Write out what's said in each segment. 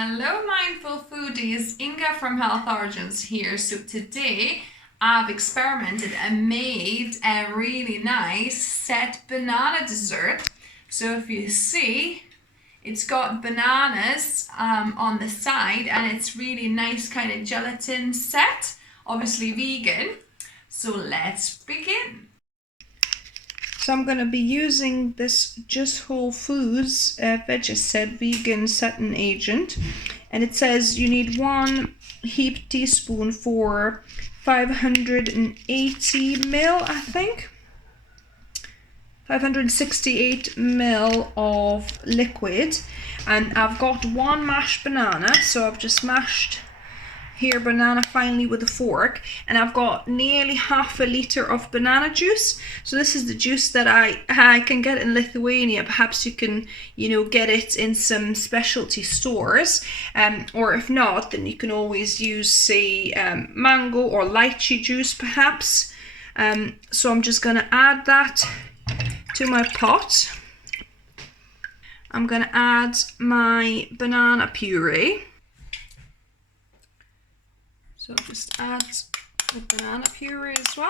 Hello mindful foodies, Inga from Health Origins here. So today I've experimented and made a really nice set banana dessert. So if you see, it's got bananas on the side and it's really nice kind of gelatin set, obviously vegan. So let's begin. So I'm going to be using this Just Whole Foods Vegeset vegan setting agent, and it says you need 1 heaped teaspoon for 580 ml, I think. 568 ml of liquid, and I've got 1 mashed banana, so I've just mashed here banana finely with a fork, and I've got nearly half a litre of banana juice. So this is the juice that I can get in Lithuania. Perhaps you can, get it in some specialty stores, or if not, then you can always use, say, mango or lychee juice perhaps. So I'm just gonna add that to my pot. I'm gonna add my banana puree. So just add the banana puree as well.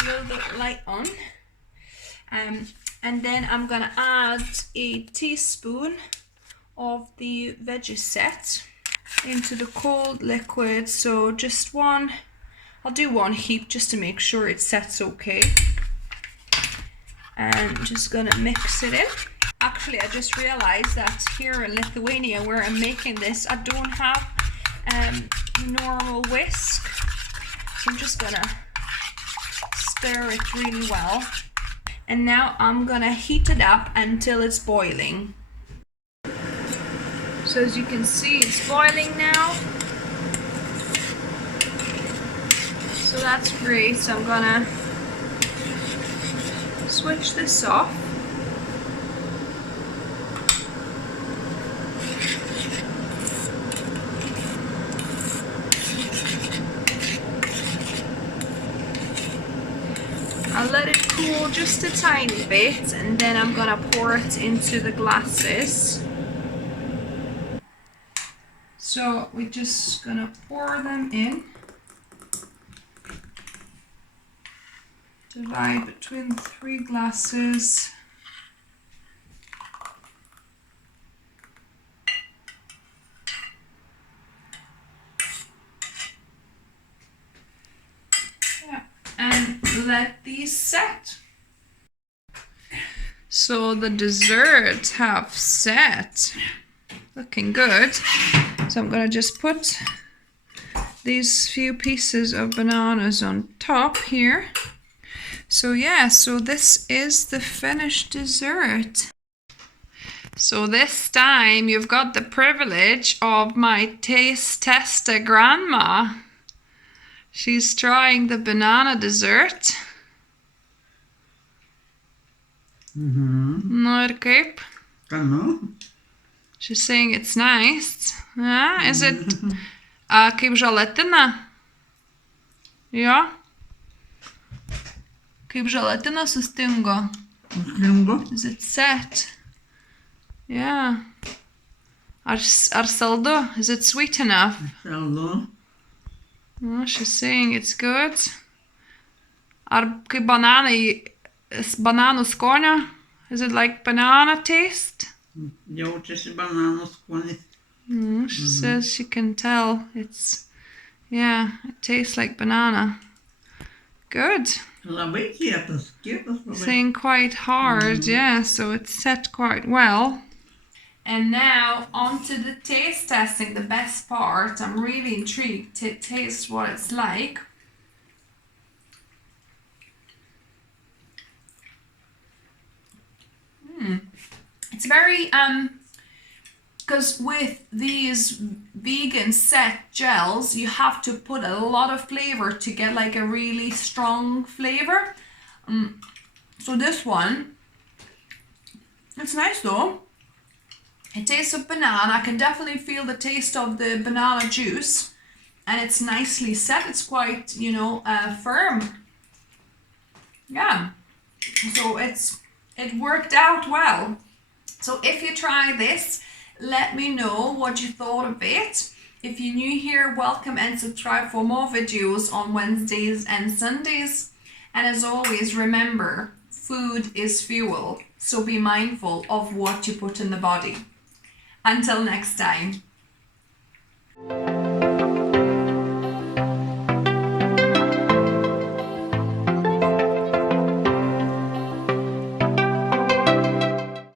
A little bit light on. And then I'm gonna add a teaspoon of the Vegeset into the cold liquid. So just one, I'll do 1 heap just to make sure it sets okay. And I'm just gonna mix it in. Actually, I just realized that here in Lithuania, where I'm making this, I don't have normal whisk. So I'm just gonna stir it really well. And now I'm gonna heat it up until it's boiling. So as you can see, it's boiling now. So that's great. So I'm gonna switch this off. I'll let it cool just a tiny bit, and then I'm gonna pour it into the glasses. So we're just gonna pour them in. Divide between 3 glasses. And let these set. So the desserts have set. Looking good. So I'm gonna just put these few pieces of bananas on top here. So yeah, so this is the finished dessert. So this time you've got the privilege of my taste tester grandma. She's trying the banana dessert. Nu ir kaip? She's saying it's nice. Yeah, is it kaip želatina? Yeah. Kaip želatina sustingo. Is it set? Yeah. Ar saldu? Is it sweet enough? Saldu. Oh, she's saying it's good. Ar kaip bananų skonio? Is it like banana taste? Jaučiasi bananų skonis. She says she can tell. It's, yeah, it tastes like banana. Good. Labai kietas labai. Saying quite hard, yeah, so it's set quite well. And now onto the taste testing, the best part. I'm really intrigued to taste what it's like. It's very, because with these vegan set gels, you have to put a lot of flavor to get like a really strong flavor. So this one, it's nice though. It tastes of banana. I can definitely feel the taste of the banana juice, and it's nicely set. It's quite, firm. Yeah. So it's It worked out well. So if you try this, let me know what you thought of it. If you're new here, welcome and subscribe for more videos on Wednesdays and Sundays. And as always, remember, food is fuel, so be mindful of what you put in the body. Until next time.